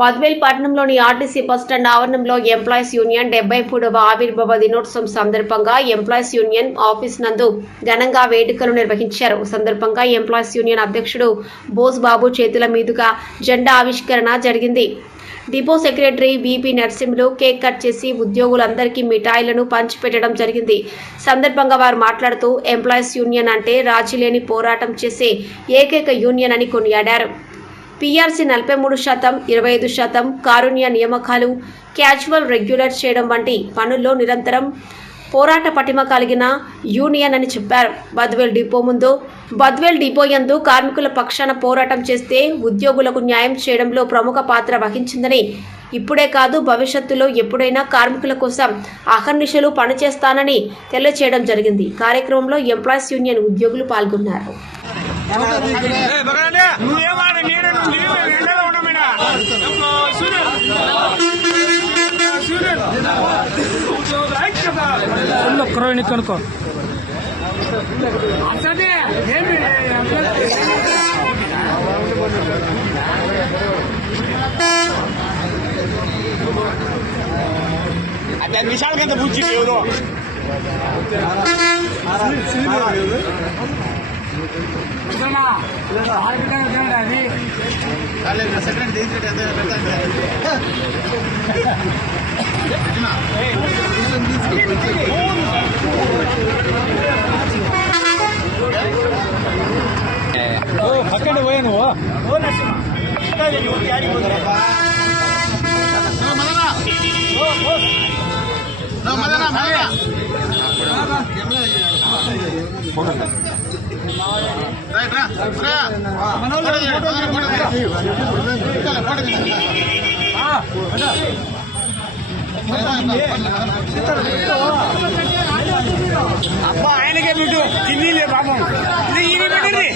బద్వేల్ పట్టణంలోని RTC bus stand ఆవరణంలో employees union 73వ ఆవిర్భావ దినోత్సవం సందర్భంగా ఎంప్లాయీస్ యూనియన్ ఆఫీస్ నందు ఘనంగా వేడుకలు నిర్వహించారు. సందర్భంగా ఎంప్లాయీస్ యూనియన్ అధ్యక్షుడు బోస్ బాబు చేతుల మీదుగా జెండా ఆవిష్కరణ జరిగింది. Depot secretary BP Narasimhulu cake cut చేసి ఉద్యోగులందరికీ మిఠాయిలను పంచిపెట్టడం జరిగింది. సందర్భంగా వారు మాట్లాడుతూ ఎంప్లాయీస్ యూనియన్ అంటే రాజీ లేని పోరాటం చేసే ఏకైక యూనియన్ అని కొనియాడారు. పీఆర్సీ 43%, 25%, కారుణ్య నియామకాలు, క్యాజువల్ రెగ్యులర్ చేయడం వంటి పనుల్లో నిరంతరం పోరాట పటిమ కలిగిన యూనియన్ అని చెప్పారు. బద్వేల్ డిపో యందు కార్మికుల పక్షాన పోరాటం చేస్తే ఉద్యోగులకు న్యాయం చేయడంలో ప్రముఖ పాత్ర వహించిందని, ఇప్పుడే కాదు భవిష్యత్తులో ఎప్పుడైనా కార్మికుల కోసం అహర్నిశలు పనిచేస్తానని తెలియజేయడం జరిగింది. కార్యక్రమంలో ఎంప్లాయీస్ యూనియన్ ఉద్యోగులు పాల్గొన్నారు. కనుకో అదే విశాలకంత బుజ్జి ఎవరో అక్కడ పోయా నువ్వు అబ్బా ఆయనకే బిడ్డు తిన్నీలే పాపం ఈయన పెట్టండి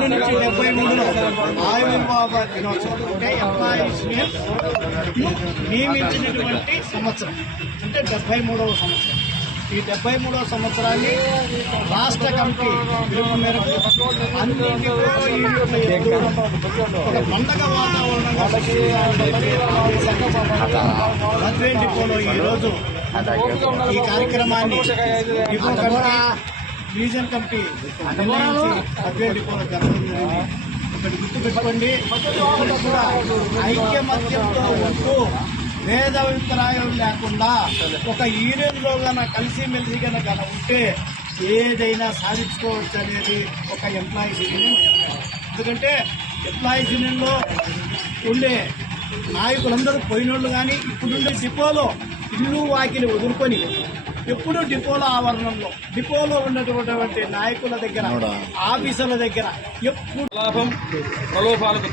నుంచి 73లో ఆవిర్భావ దినోత్సవం అంటే ఎంప్లాయీస్ నియమించినటువంటి సంవత్సరం అంటే 73వ సంవత్సరం. ఈ 73వ సంవత్సరాన్ని రాష్ట్ర కమిటీ పిలుపు మేరకు అన్నింటిలో ఒక పండగ వాతావరణంగా బద్వేల్ డిపోలో ఈరోజు ఈ కార్యక్రమాన్ని depot committee reason committee Badvel డిపోలో జరగడం జరిగింది. ఒకటి గుర్తుపెట్టుకోండి, కూడా ఐక్యమత్యంతో ఉంటూ భేదాభిప్రాయం లేకుండా ఒక యూనియన్లో కనుక కలిసిమెలిసి కనుక ఉంటే ఏదైనా సాధించుకోవచ్చు అనేది ఒక ఎంప్లాయీస్ యూనియన్. ఎందుకంటే ఎంప్లాయీస్ యూనియన్లో ఉండే నాయకులందరూ పోయినోళ్ళు కానీ ఇప్పుడుండే డిపోలో ఇల్లు వాకిలి వదులుకొని ఎప్పుడు డిపోల ఆవరణంలో డిపోలో ఉన్నటువంటి నాయకుల దగ్గర ఆఫీసర్ల దగ్గర ఎప్పుడు ప్రలోభాలకు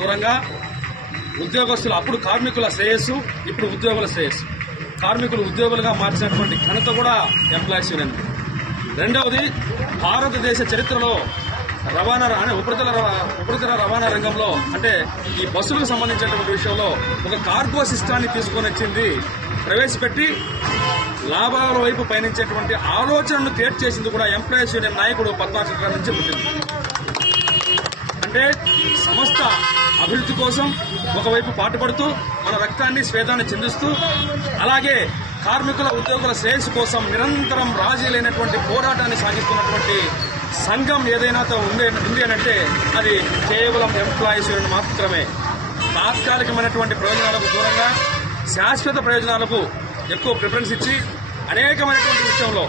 దూరంగా ఉద్యోగస్తులు అప్పుడు కార్మికుల శ్రేయస్సు, ఇప్పుడు ఉద్యోగుల శ్రేయస్సు, కార్మికులు ఉద్యోగులుగా మార్చినటువంటి ఘనత కూడా ఎంప్లాయీస్ యూనియన్. రెండవది, భారతదేశ చరిత్రలో ఉపరితల రవాణా రంగంలో అంటే ఈ బస్సులకు సంబంధించినటువంటి విషయంలో ఒక కార్గో సిస్టాన్ని తీసుకొని వచ్చింది, ప్రవేశపెట్టి లాభాల వైపు పయనించేటువంటి ఆలోచనను క్రియేట్ చేసింది కూడా ఎంప్లాయీస్ యూనియన్ నాయకుడు పద్మాచంద్ర నుంచి పుట్టింది. అంటే సంస్థ అభివృద్ధి కోసం ఒకవైపు పాటుపడుతూ మన రక్తాన్ని స్వేదాన్ని చెందిస్తూ, అలాగే కార్మికుల ఉద్యోగుల శ్రేయస్సు కోసం నిరంతరం రాజీ లేనటువంటి పోరాటాన్ని సాగిస్తున్నటువంటి సంఘం ఏదైనా ఉంది అంటే అది కేవలం ఎంప్లాయీస్ యూనియన్ మాత్రమే. తాత్కాలికమైనటువంటి ప్రయోజనాలకు దూరంగా శాశ్వత ప్రయోజనాలకు ఎక్కువ ప్రిఫరెన్స్ ఇచ్చి అనేకమైనటువంటి విషయంలో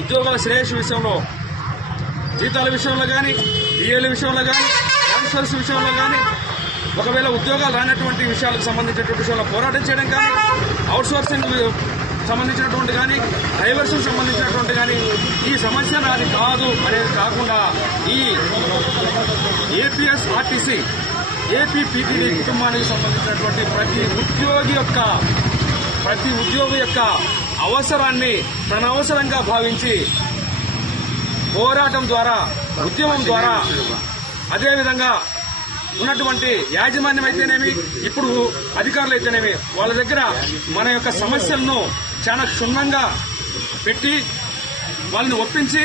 ఉద్యోగుల శ్రేయస్సు విషయంలో, జీతాల విషయంలో కానీ, డిఏల విషయంలో కానీ, ట్రాన్స్ఫర్స్ విషయంలో కానీ, ఒకవేళ ఉద్యోగాలు రానటువంటి విషయాలకు సంబంధించినటువంటి విషయంలో పోరాటం చేయడం కానీ, అవుట్సోర్సింగ్ సంబంధించినటువంటి కానీ, డ్రైవర్స్ సంబంధించినటువంటి కానీ, ఈ సమస్య నాది కాదు అనేది కాకుండా ఈ ఏపీఎస్ఆర్టీసీ ఏపీపీటీడీ కుటుంబానికి సంబంధించినటువంటి ప్రతి ఉద్యోగి యొక్క అవసరాన్ని తన అవసరంగా భావించి పోరాటం ద్వారా, ఉద్యమం ద్వారా అదేవిధంగా ఉన్నటువంటి యాజమాన్యం అయితేనేమి, ఇప్పుడు అధికారులు అయితేనేమి, వాళ్ళ దగ్గర మన యొక్క సమస్యలను చాలా క్షుణ్ణంగా పెట్టి వాళ్ళని ఒప్పించి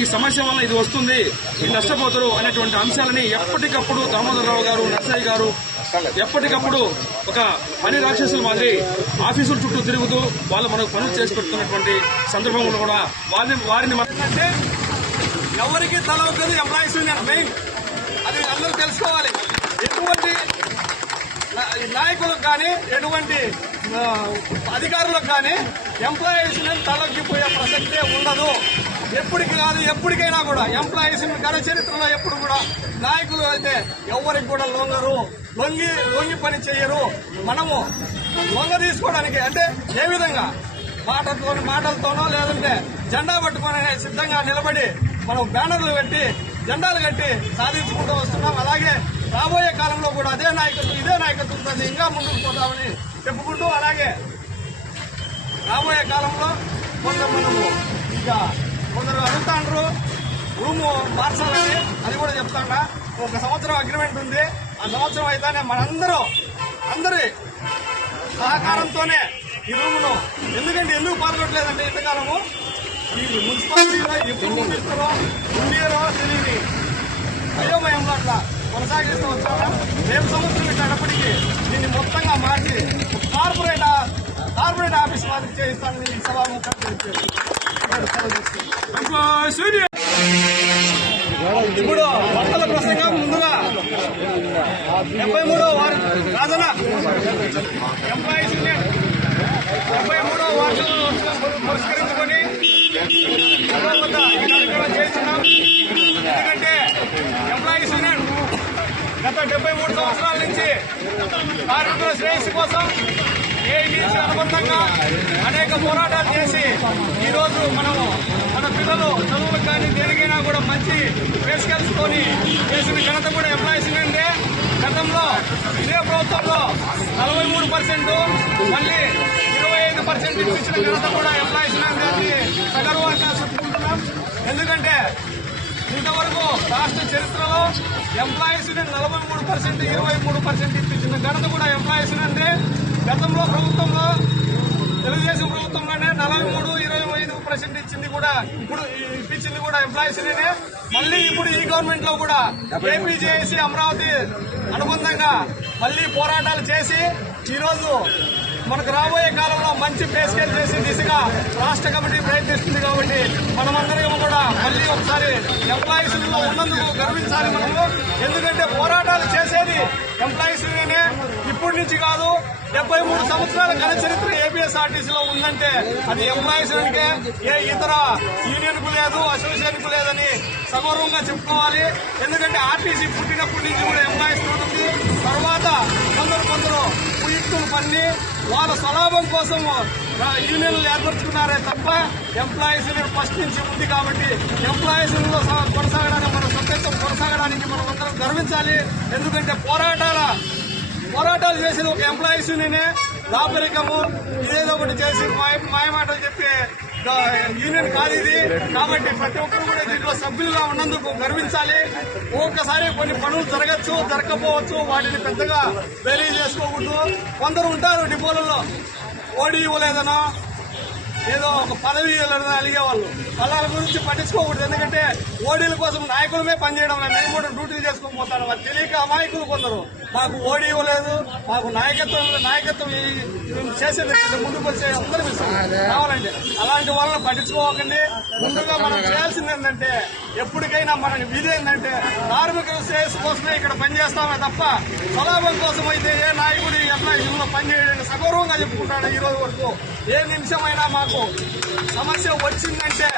ఈ సమస్య వల్ల ఇది వస్తుంది, ఇది నష్టపోతారు అనేటువంటి అంశాలని ఎప్పటికప్పుడు దామోదరరావు గారు, నర్సయ్య గారు ఎప్పటికప్పుడు ఒక పని రాక్షసులు మాది ఆఫీసుల చుట్టూ తిరుగుతూ వాళ్ళు మనకు పనులు చేసి పెడుతున్నటువంటి సందర్భంలో కూడా వారిని అంటే ఎవరికి తల అవుతుంది ఎంప్లాయీస్ యూనియన్ మెయిన్, అది అందరూ తెలుసుకోవాలి. ఎటువంటి నాయకులకు కానీ ఎటువంటి అధికారులకు కానీ ఎంప్లాయీస్ యూనియన్ తలొగ్గిపోయే ప్రసక్తే ఉండదు. ఎప్పటికి కాదు, ఎప్పటికైనా కూడా ఎంప్లాయీస్ ఘన చరిత్రలో ఎప్పుడు కూడా నాయకులు అయితే ఎవరికి కూడా లొంగి పని చేయరు. మనము లొంగ తీసుకోవడానికి అంటే ఏ విధంగా మాటలతోనో లేదంటే జెండా పట్టుకొని సిద్ధంగా నిలబడి మనం బ్యానర్లు పెట్టి జెండాలు కట్టి సాధించుకుంటూ వస్తున్నాం. అలాగే రాబోయే కాలంలో కూడా ఇదే నాయకత్వం ఇంకా ముందుకు పోతామని చెప్పుకుంటూ, అలాగే రాబోయే కాలంలో కొందరు అడుగుతాండ్రు రూము మార్చాలని, అది కూడా చెప్తాండా. 1 సంవత్సరం అగ్రిమెంట్ ఉంది. ఆ సంవత్సరం అయితేనే అందరి సహకారంతోనే ఈ రూమును ఎందుకు పాల్గొట్టలేదంటే ఇంతకాలము ఈ మున్సిపాలిటీలో ఎప్పుడు పంపిస్తారో ఇండియాలో తెలియని అయోమయంలో అట్లా కొనసాగిస్తూ వచ్చారా. రేపు సంవత్సరం గడపడికి దీన్ని మొత్తంగా మార్చి కార్పొరేట్ ఆఫీస్ మాదిరి చేయిస్తానని ఈ సభాముఖం ఇప్పుడు భక్తుల ప్రసంగం ముందుగా 73వ వార్డు రాజన ఎంప్లాయీస్ యూనియన్ 73వ వార్డు పురస్కరించుకొని కార్యక్రమం చేస్తున్నాం. ఎందుకంటే ఎంప్లాయీస్ యూనియన్ గత 73 సంవత్సరాల నుంచి కార్మికుల శ్రేయస్సు కోసం ఏఐటీసీ అనుబంధంగా అనేక పోరాటాలు చేసి ఈరోజు మనము మన పిల్లలు చదువులకు కానీ దేనికైనా కూడా మంచి వేసుకెలుసుకొని చేసిన ఘనత కూడా ఎంప్లాయీస్ యూనియన్దే. గతంలో ఇదే ప్రభుత్వంలో 43%, మళ్ళీ 25% ఇచ్చిన ఘనత కూడా ఎంప్లాయీస్ యూనియన్ సగర్వంగా చెప్పుకుంటున్నాం. ఎందుకంటే ఇంతవరకు రాష్ట్ర చరిత్రలో ఎంప్లాయీస్ యూనియన్ 43%, 23% ఇప్పించిన ఘనత కూడా ఎంప్లాయీస్ యూనియన్. గతంలో ప్రభుత్వంలో తెలుగుదేశం ప్రభుత్వంలోనే 43, 25% ఇచ్చింది కూడా ఇప్పుడు ఇప్పించింది కూడా ఎంప్లాయీస్ యూనియన్. మళ్ళీ ఇప్పుడు ఈ గవర్నమెంట్ లో కూడా ఏపీజేఏసీ అమరావతి అనుబంధంగా మళ్ళీ పోరాటాలు చేసి ఈరోజు మనకు రాబోయే కాలంలో మంచి పే స్కేల్ చేసే దిశగా రాష్ట్ర కమిటీ ప్రయత్నిస్తుంది. కాబట్టి మనమందరం కూడా మళ్ళీ ఒకసారి ఎంప్లాయీస్ లో ఉన్నందుకు గర్వించాలి మనము. ఎందుకంటే పోరాటాలు చేసేది ఎంప్లాయీస్ యూనియనే. ఇప్పటి నుంచి కాదు, 73 సంవత్సరాల ఘన చరిత్ర ఏపీఎస్ఆర్టీసీలో ఉందంటే అది ఎంప్లాయీస్ యూనియన్కే, ఏ ఇతర యూనియన్ కు లేదు, అసోసియేషన్ కు లేదని సగౌరవంగా చెప్పుకోవాలి. ఎందుకంటే ఆర్టీసీ పుట్టినప్పటి నుంచి కూడా ఎంప్లాయీస్ ఉంటుంది. తర్వాత కొందరు కుయుక్తులు పన్ని వాళ్ళ స్వలాభం కోసం యూనియన్లు ఏర్పరచుకున్నారే తప్ప ఎంప్లాయీస్ యూనియన్ ఫస్ట్ నుంచి ఉంది. కాబట్టి ఎంప్లాయీస్ లో కొనసాగడానికి, మన సభ్యత్వం కొనసాగడానికి మనం అందరం గర్వించాలి. ఎందుకంటే పోరాటాలు చేసేది ఒక ఎంప్లాయీస్ యూనియనే. దాపరికము ఇదేదో ఒకటి చేసి మాయమాటలు చెప్పే యూనియన్ కాదు ఇది. కాబట్టి ప్రతి ఒక్కరు కూడా దీంట్లో సభ్యులుగా ఉన్నందుకు గర్వించాలి. ఒక్కసారి కొన్ని పనులు జరగకపోవచ్చు, వాటిని పెద్దగా బేరీ చేసుకోకూడదు. కొందరు ఉంటారు డిపోలలో ఓడి ఇవ్వలేదనో ఏదో ఒక పదవి అలిగేవాళ్ళు, వాళ్ళ గురించి పట్టించుకోకూడదు. ఎందుకంటే ఓడీల కోసం నాయకులమే పనిచేయడం లేదు, మేము కూడా డ్యూటీలు చేసుకొని పోతాను. వాళ్ళు తెలియక అమాయకులు కొందరు మాకు ఓడి ఇవ్వలేదు, మాకు నాయకత్వం చేసేది ముందుకు వచ్చే అందరూ కావాలండి. అలాంటి వాళ్ళని పట్టించుకోకండి. ముందుగా మనం చేయాల్సింది ఏంటంటే ఎప్పటికైనా మన విధి ఏంటంటే కార్మికుల శ్రేయస్సు కోసమే ఇక్కడ పనిచేస్తామే తప్ప స్వలాభం కోసం అయితే ఏ నాయకుడు ఎంప్లాయీలో పనిచేయడానికి సగౌరవంగా చెప్పుకుంటాడు. ఈ రోజు వరకు ఏ నిమిషమైనా మాకు సమస్య వచ్చిందంటే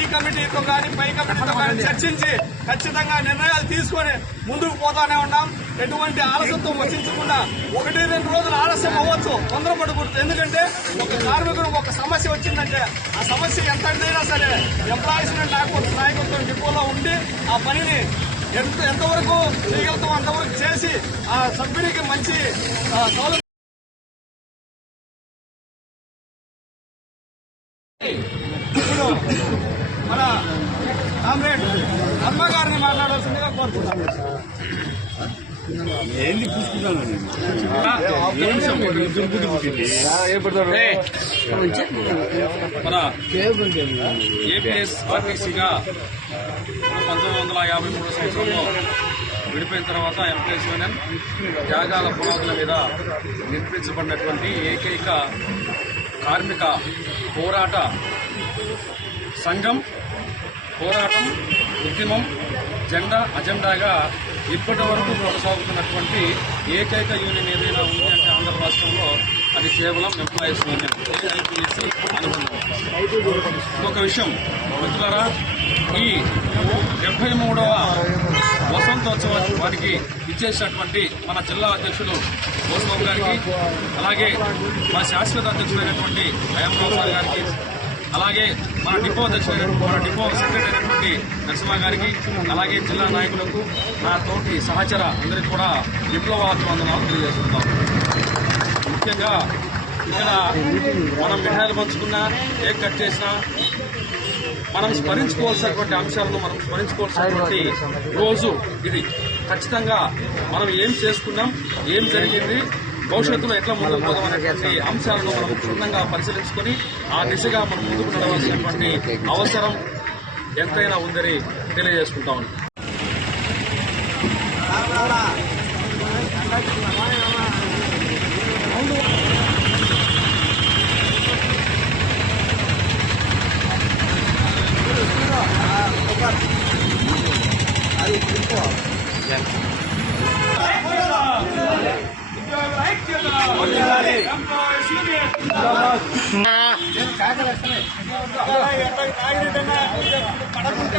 ఈ కమిటీతో కానీ పై కమిటీతో కానీ చర్చించి ఖచ్చితంగా నిర్ణయాలు తీసుకొని ముందుకు పోతానే ఉన్నాం. ఎటువంటి ఆలస్యంతం వచ్చించకుండా 1-2 రోజులు ఆలస్యం అవ్వచ్చు, తొందరపడకూడదు. ఎందుకంటే ఒక కార్మికుడు ఒక సమస్య వచ్చిందంటే ఆ సమస్య ఎంతైనా సరే ఎంప్లాయీస్ నాయకత్వం డిపోలో ఉండి ఆ పనిని ఎంతవరకు చేయగలుగుతాం అంతవరకు చేసి ఆ సభ్యునికి మంచి సౌలభ్యం మన కామ్రేడ్ అమ్మ గారిని మాట్లాడాల్సిందిగా కోరుతున్నాను. ఏంది పూసుకుంటాను మన ఏపీఎస్ ఆర్టీసీగా 1953 సంవత్సరంలో విడిపోయిన తర్వాత ఎంప్లాయీస్ యూనియన్ త్యాగాల పునాదుల మీద నిర్మించబడినటువంటి ఏకైక కార్మిక పోరాట సంఘం, పోరాటం, ఉద్యమం, అజెండాగా ఇప్పటి వరకు కొనసాగుతున్నటువంటి ఏకైక యూనియన్ ఏదైనా ఉంది అంటే ఆంధ్ర రాష్ట్రంలో అది కేవలం ఎంప్లాయీస్ యూనియన్ ఏఐపీఎస్సీ అనుబంధం. ఇంకొక విషయం మిత్రులారా, ఈ 73వ వసంతోత్సవానికి ఇచ్చేసినటువంటి మన జిల్లా అధ్యక్షులు గోస్బాబు గారికి, అలాగే మా శాశ్వత అధ్యక్షుడైనటువంటి అయ్యంరావు సార్ గారికి, అలాగే మన డిపో సెక్రటరీ అయినటువంటి నరసింహ గారికి, అలాగే జిల్లా నాయకులకు, నా తోటి సహచర అందరికీ కూడా విప్లవాభివందనాలు తెలియజేస్తున్నాం. ముఖ్యంగా ఇక్కడ మనం మిఠాయిలు పంచుకున్నా, కేక్ కట్ చేసినా మనం స్మరించుకోవాల్సినటువంటి అంశాలను మనం స్మరించుకోవాల్సినటువంటి రోజు ఇది. ఖచ్చితంగా మనం ఏం చేసుకున్నాం, ఏం జరిగింది, భవిష్యత్తులో ఎట్లా ముందుకు పోదాం అనేటువంటి అంశాలను మనం క్షుణ్ణంగా పరిశీలించుకొని ఆ దిశగా మనం ముందుకు నడవాల్సినటువంటి అవసరం ఎంతైనా ఉందని తెలియజేసుకుంటామని. పడకుంటే